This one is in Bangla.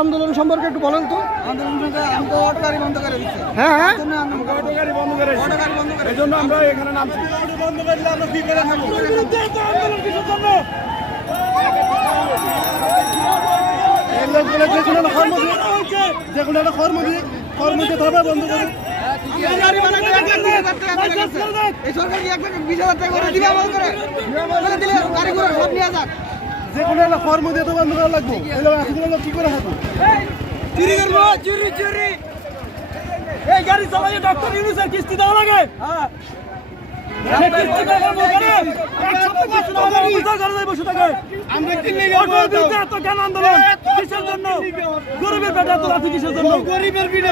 আন্দোলন সম্পর্কে একটু বলেন তো। অটো গাড়ি বন্ধ করে দিচ্ছে। হ্যাঁ হ্যাঁ, অটো গাড়ি বন্ধ করে এই জন্য আমরা এখানে নামছি। বন্ধ করলে আমরা কি করে নেবো? এই লোকগুলো যেগুলো একটা কর্ম দিয়ে যেগুলো একটা কর্ম দিয়ে হবে বন্ধ করে। গাড়ি বানাতে 1 লাখ 20,000 টাকা করে গেছে। এই সরকার কি 1 লাখ 20,000 টাকা করে দিবে আমল করে? দিলে গাড়িগুলো সব নিয়ে যাক। যেগুলো একটা কর্ম দিয়ে তো বন্ধ করা লাগবে। এই লোক এতগুলো লোক কি করে হবে? চুরি করবো, চুরি। এই গাড়ি চালাইয়ে ডক্টর ইউনূসের কিস্তি দেওয়া লাগে। হ্যাঁ। আমরা কিনলে গরিবের পেটে এত লাঠি কিসের জন্য? গরিবের পেটে